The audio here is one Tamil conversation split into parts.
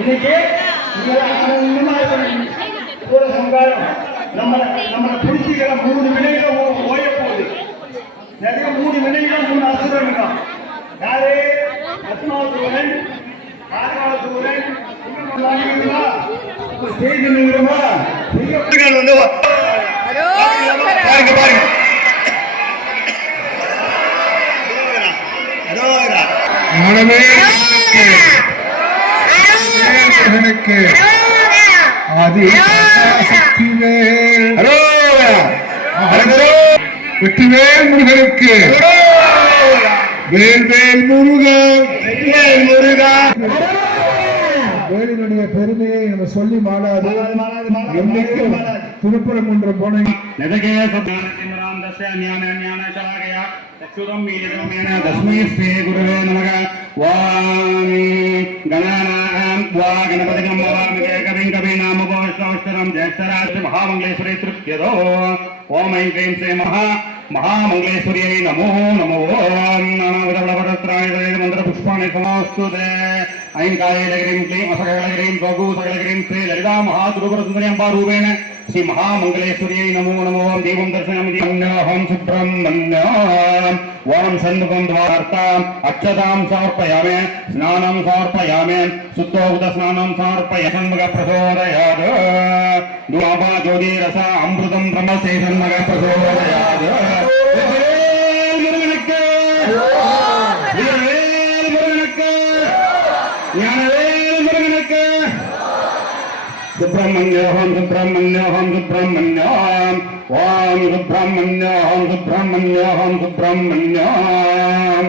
இன்னைக்கு இருக்கணும். சூர சங்காரம் நம்மளை பிடிச்சிக்கிற மூணு வினைகளை ஓய போகுது நிறைய மூணு வினைகள் மூணு அசுரன் தான். யாரு ஆர்காசூரன் வாங்கிக்கிறீங்களா செய்தி நிறுவனமா சிங்கப்பூர்கள் வந்து பாருங்க பாருங்க அரோகரா. ஈஸ்வரனுக்கு ஆதி வெற்றிவேல் முருகனுக்கு. வேல்வேல் முருகன் முருகன் கோயிலினுடைய பெருமையை நம்ம சொல்லி மாடாது என்றைக்கும் திருப்பரம் ஒன்று போன மகாமங்கேஸ்வரியை நமோ நமோ மந்திர புஷ்பாணி சமாஸ்து ಐನಕಾಯೇಲಗರಿಂ ಕ್ಲೈಂ ಅಸಗಗಳಗರಿಂ ಗೋಗು ಸಗಳಗರಿಂ ಶ್ರೀ ಲಲಿತಾ ಮಹಾದುರುಪರಸುಂದರಿಯಂಬ ರೂಪೇಣ ಶ್ರೀ ಮಹಾಮಂಗಲೇಶ್ವರಿಯೈ ನಮೋ ನಮೋ ದೇವಂ ದರ್ಶನಮಿತಿ ಹಂ ಸುಬ್ರಹ್ಮಣ್ಯಂ ಓಂ ಸಂದುಪಂ ದ್ವಾರ್ತಾಂ ಅಕ್ಷತಾಂ ಸಮರ್ಪಯಾಮೆ ಸ್ನಾನಂ ಸಮರ್ಪಯಾಮೆ ಸುತ್ತೋಕ್ತ ಸ್ನಾನಂ ಸಮರ್ಪಯ ಸನ್ಮಗ ಪ್ರಚೋದಯಾದ ದ್ವಾಪಾ ಜ್ಯೋತಿರಸ ಅಮೃತಂ ಬ್ರಹ್ಮಸೇ ಸನ್ಮಗ ಪ್ರಚೋದಯಾದ సుబ్రహ్మణ్యోహం సుబ్రహ్మణ్యోహం సుబ్రహ్మణ్యోహం ఓం సుబ్రహ్మణ్యోహం సుబ్రహ్మణ్యోహం సుబ్రహ్మణ్యోహం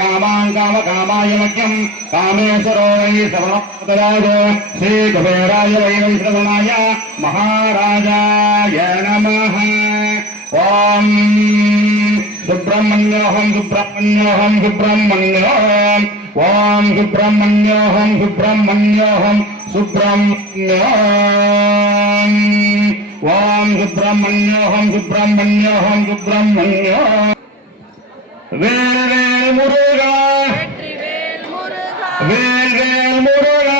కామాన్ కామ కామాయ మహ్యం కామేశ్వరో వై శ్రవణోదరాజ శ్రీ కుబేరాయ వై శ్రవణాయ మహారాజాయ నమ ఓం சுப்பிரமணியோகம் சுப்பிரமணியோகம் சுப்பிரமணியோகம் ஓம் சுப்பிரமணியோகம் சுப்பிரமணியோகம் சுப்பிரமணியோம் ஓம் சுப்பிரமணியோகம் சுப்பிரமணியோகம் சுப்பிரமணியோ வேல் வேல் முருகா வேல் வேல் முருகா।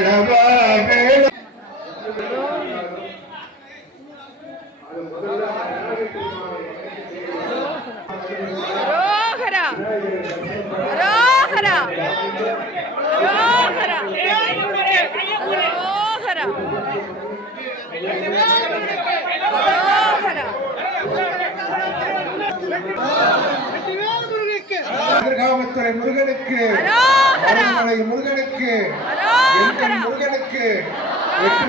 கதிர்காமத்துறை முருகனுக்கு முருகனுக்கு முருகனுக்கு எட்டு